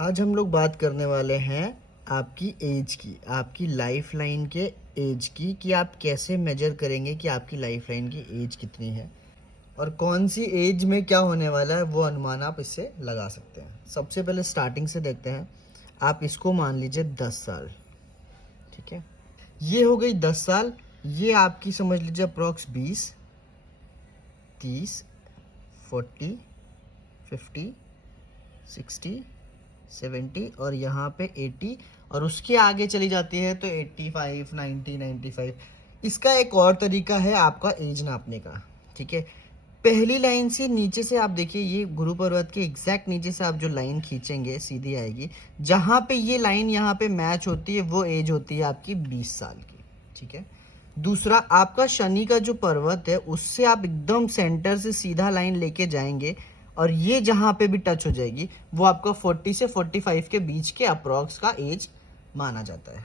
आज हम लोग बात करने वाले हैं आपकी एज की, आपकी लाइफ लाइन के एज की, कि आप कैसे मेजर करेंगे कि आपकी लाइफ लाइन की एज कितनी है और कौन सी एज में क्या होने वाला है, वो अनुमान आप इससे लगा सकते हैं। सबसे पहले स्टार्टिंग से देखते हैं। आप इसको मान लीजिए 10 साल, ठीक है। ये हो गई 10 साल। ये आपकी समझ लीजिए अप्रॉक्स 20, 30, 40, 50, 60, 70 और यहाँ पे 80 और उसके आगे चली जाती है तो 85, 90, 95। इसका एक और तरीका है आपका एज नापने का, ठीक है। पहली लाइन से नीचे से आप देखिए, ये गुरु पर्वत के एग्जैक्ट नीचे से आप जो लाइन खींचेंगे सीधी आएगी। जहाँ पे ये लाइन यहाँ पे मैच होती है वो एज होती है आपकी 20 साल की, ठीक है। दूसरा, आपका शनि का जो पर्वत है उससे आप एकदम सेंटर से सीधा लाइन लेके जाएंगे और ये जहां पे भी टच हो जाएगी वो आपका 40 से 45 के बीच के अप्रॉक्स का एज माना जाता है।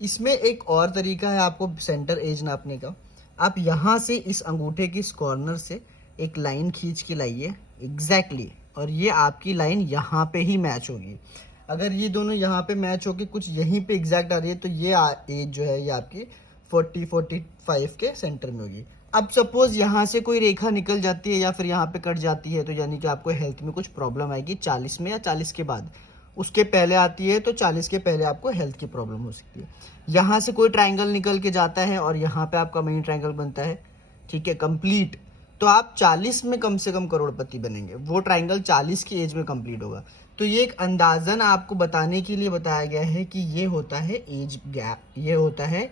इसमें एक और तरीका है आपको सेंटर एज नापने का। आप यहां से इस अंगूठे की इस कॉर्नर से एक लाइन खींच के लाइए एग्जैक्टली, और ये आपकी लाइन यहाँ पे ही मैच होगी। अगर ये दोनों यहाँ पे मैच होके कुछ यहीं पे एग्जैक्ट आ रही है तो ये एज जो है ये आपकी 40-45 के सेंटर में होगी। अब सपोज यहाँ से कोई रेखा निकल जाती है या फिर यहाँ पे कट जाती है तो यानी कि आपको हेल्थ में कुछ प्रॉब्लम आएगी 40 में या 40 के बाद। उसके पहले आती है तो 40 के पहले आपको हेल्थ की प्रॉब्लम हो सकती है। यहाँ से कोई ट्राइंगल निकल के जाता है और यहाँ पे आपका मेन ट्राइंगल बनता है, ठीक है, कंप्लीट, तो आप 40 में कम से कम करोड़पति बनेंगे। वो ट्राइंगल 40 की एज में कंप्लीट होगा। तो ये एक अंदाजन आपको बताने के लिए बताया गया है कि ये होता है एज गैप, ये होता है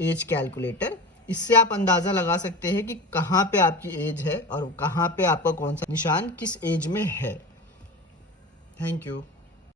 एज कैलकुलेटर। इससे आप अंदाजा लगा सकते हैं कि कहाँ पे आपकी एज है और कहाँ पे आपका कौन सा निशान किस एज में है। Thank you.